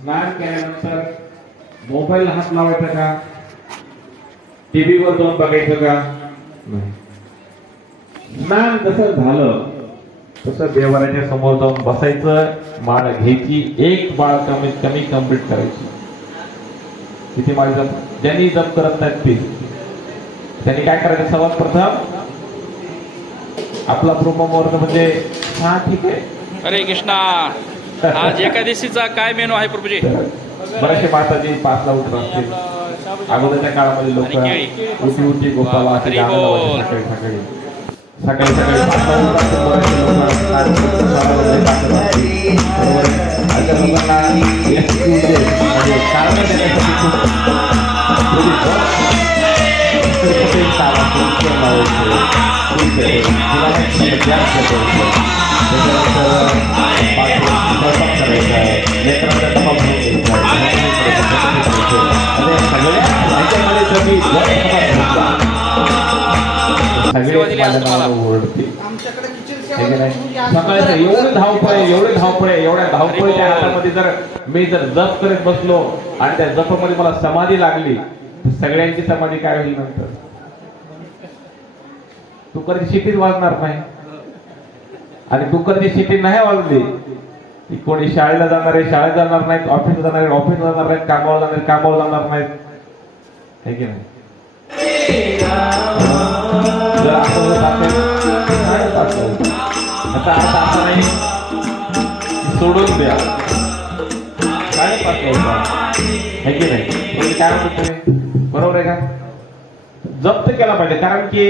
स्नान केल्यानंतर मोबाईल हात लावायचा का, टीव्हीवर जाऊन बघायचं का? नाही. स्नान जसं झालं तसं देवाच्या समोर जाऊन बसायचं, माळ घ्यायची, एक माळ कमीत कमी कंप्लीट करायची. किती माळ जप? ज्यांनी जप करत नाहीत ते त्यांनी काय करायचं? सर्वात प्रथम आपला ब्रह्ममुहूर्त म्हणजे हा ठीक आहे. हरे कृष्णा. आज एकादशीचा काय मेनू आहे प्रभूजी? बरेचसे माताजी 5ला उठत असतील. अगोदरच्या काळामध्ये लोक उठी उठी गोपाला असे गाणं लावायचे सकाळी सकाळी. सकाळी सकाळी 5ला उठत असतील बरेचसे लोक. अशा लोकांना यशस्वी होते म्हणजे कारण देण्यासाठी सकाळी एवढे धावपळ एवढ्या धावपळीच्या हातामध्ये जर मी जर जप करत बसलो आणि त्या जपामध्ये मला समाधी लागली तर सगळ्यांची समाधी काय होईल नंतर? तू कधी शिटीच वाजणार नाही. आणि तू कधी शिटी नाही वाजली की कोणी शाळेला जाणार आहे शाळेत जाणार नाहीत, ऑफिसला जाणार आहे ऑफिसला जाणार नाहीत, कामावर जाणार कामावर जाणार नाहीत. है की नाही? जर असं होत असेल आता असं नाही सोडून द्या, 5:30 है की नाही? तुम्ही काय म्हणतो तुम्ही? बरोबर आहे का? जप्त केला पाहिजे. कारण की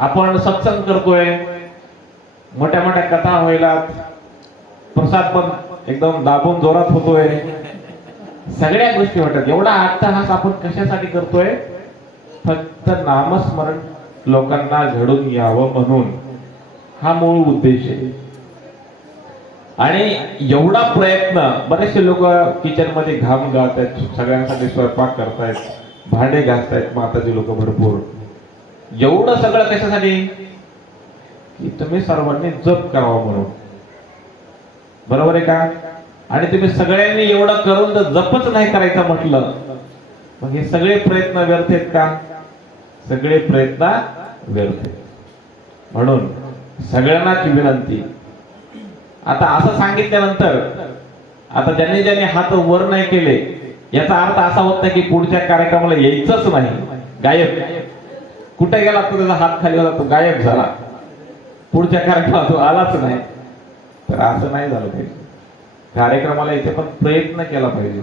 आपण सत्संग करतोय, मोठ्या मोठ्या कथा व्हायला, प्रसाद पण एकदम दाबून जोरात होतोय, सगळ्या गोष्टी होतात. एवढा अट्टहास आपण कशासाठी करतोय? फक्त नामस्मरण लोकांना घडून यावं म्हणून. हा मूळ उद्देश आहे. आणि एवढा प्रयत्न, बरेचसे लोक किचन मध्ये घाम गाळतायत, सगळ्यांसाठी स्वयंपाक करतायत, भांडे घासतायत, माताजी लोक भरपूर. एवढं सगळं कशासाठी? की तुम्ही सर्वांनी जप करावा म्हणून. बरोबर आहे का? आणि तुम्ही सगळ्यांनी एवढं करून जर जपच नाही करायचं म्हटलं मग हे सगळे प्रयत्न व्यर्थ आहेत का? सगळे प्रयत्न व्यर्थ आहेत. म्हणून सगळ्यांनाच विनंती. आता असं सांगितल्यानंतर आता ज्यांनी ज्यांनी हात वर नाही केले याचा अर्थ असा होत नाही की पुढच्या कार्यक्रमाला यायचंच नाही, गायब. कुठे गेला तो त्याचा हात खाली होता, तो गायब झाला, पुढच्या कार्यक्रमात तो आलाच नाही. तर असं नाही झालं पाहिजे. कार्यक्रमाला इथे पण प्रयत्न केला पाहिजे.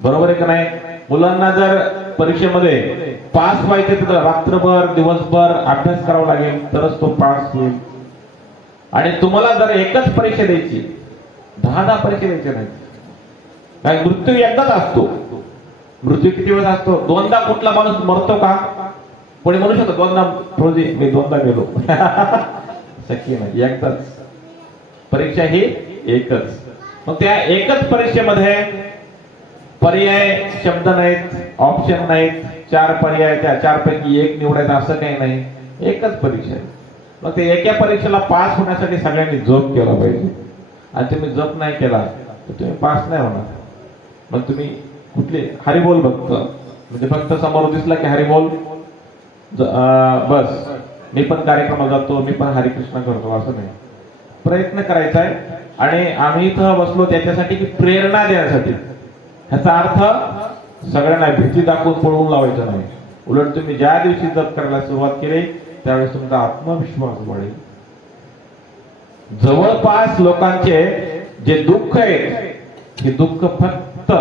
बरोबर आहे का नाही? मुलांना जर परीक्षेमध्ये पास व्हायचे तर रात्रभर दिवसभर अभ्यास करावा लागेल तरच तो पास होईल. आणि तुम्हाला जर एकच परीक्षा द्यायची, 10 परीक्षा द्यायच्या नाही. काय मृत्यू एकदाच असतो. मृत्यू किती वेळा असतो? 2दा कुठला माणूस मरतो का? कोणी म्हणू शकतो 2दा रोजी मी 2दा गेलो? शक्य नाही. एकदाच परीक्षा ही एकच. मग त्या एकच परीक्षेमध्ये पर्याय शब्द नाहीत, ऑप्शन नाहीत, 4 पर्याय, त्या 4 पैकी 1 निवडायचं असं काही नाही. एकच परीक्षा आहे. मग ते एका परीक्षेला पास होण्यासाठी सगळ्यांनी जप केला पाहिजे. आणि तुम्ही जप नाही केला तर तुम्ही पास नाही होणार. मग तुम्ही कुठले हरिबोल भक्त म्हणजे फक्त समोर दिसला की हरिबोल बस मी पण कार्यक्रमात जातो, मी पण हरिकृष्ण करतो असं नाही. प्रयत्न करायचा आहे. आणि आम्ही इथं बसलो त्याच्यासाठी की प्रेरणा देण्यासाठी. ह्याचा अर्थ सगळ्यांना भीती दाखवून पळवून लावायचं नाही. उलट तुम्ही ज्या दिवशी जप करायला सुरुवात केली त्यावेळेस तुमचा आत्मविश्वास वाढेल. जवळपास लोकांचे जे दुःख आहे हे दुःख फक्त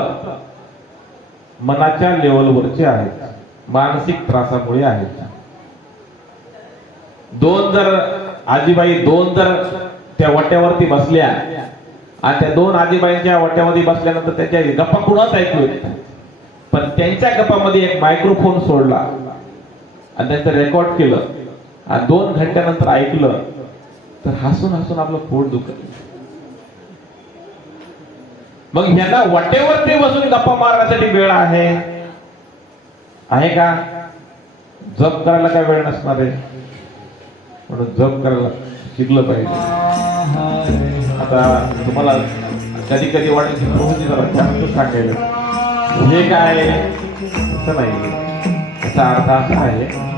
मनाच्या लेवलवरचे आहेत, मानसिक त्रासामुळे आहेत. 2 जर आजीबाई 2 जर त्या वट्यावरती बसल्या आणि त्या 2 आजीबाईंच्या वट्यामध्ये बसल्यानंतर त्याच्या गप्पा कुणाच ऐकू येत नाही. पण त्यांच्या गप्पामध्ये एक मायक्रोफोन सोडला आणि त्यांचं रेकॉर्ड केलं आणि 2 घंट्यानंतर ऐकलं तर हसून हसून आपलं पोट दुखत. मग ह्यांना वटेवरती बसून गप्पा मारण्यासाठी वेळ आहे का? जप करायला काय वेळ नसणार आहे. म्हणून जप करायला शिकलं पाहिजे. आता तुम्हाला कधी कधी वाटेल की प्रभूजी जरा जास्त सांगायला हे काय असं नाही, याचा अर्थ असा आहे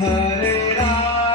Hare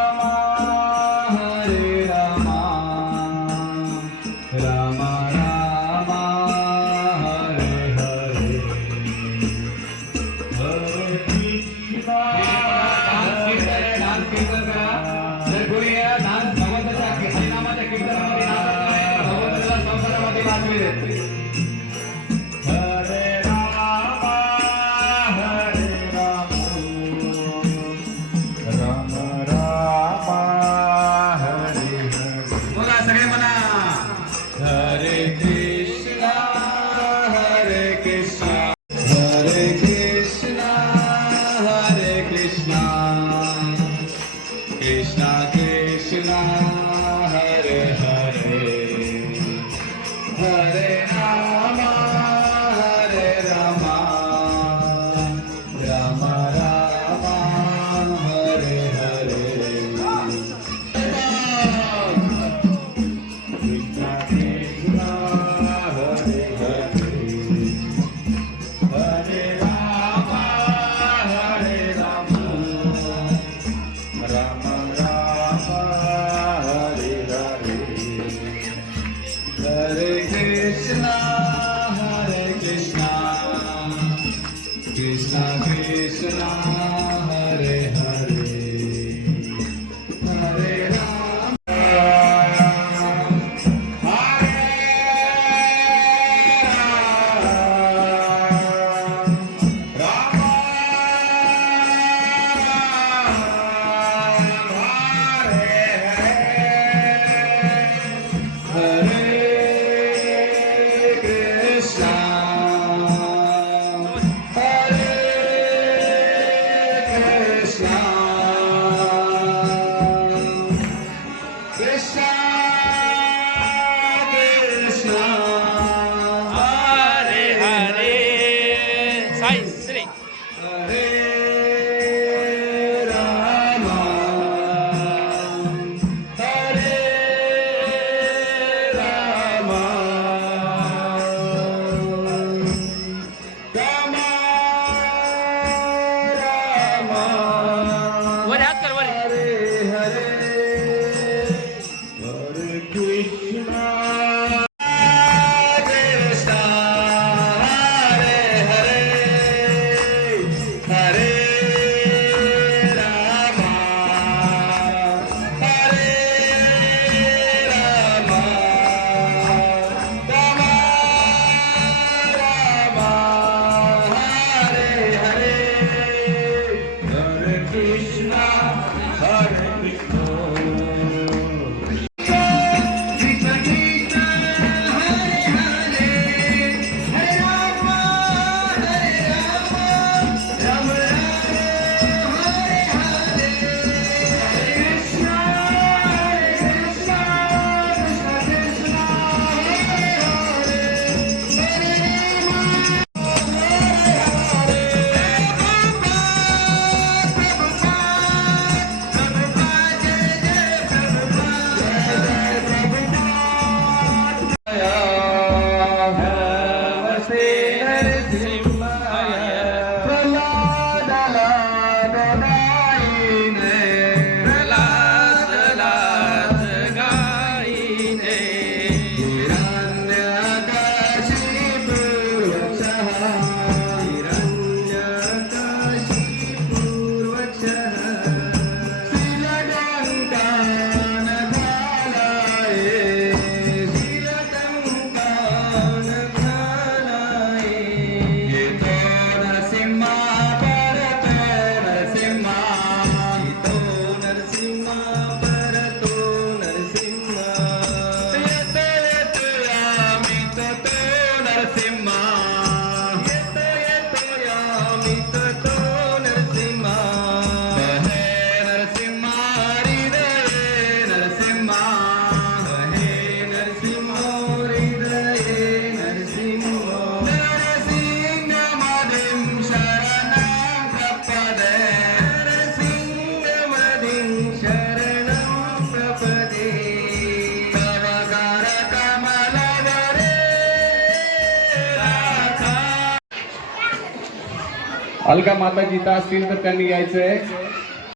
अलका माता जिथं असतील तर त्यांनी यायचंय.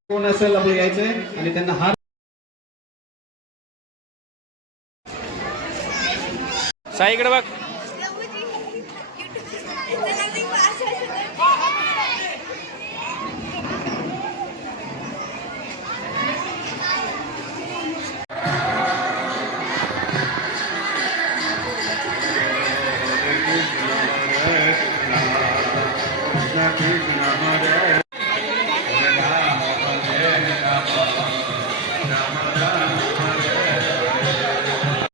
कोण असेल आपलं यायचंय आणि त्यांना हार. साई इकडे बघ. Krishna Hare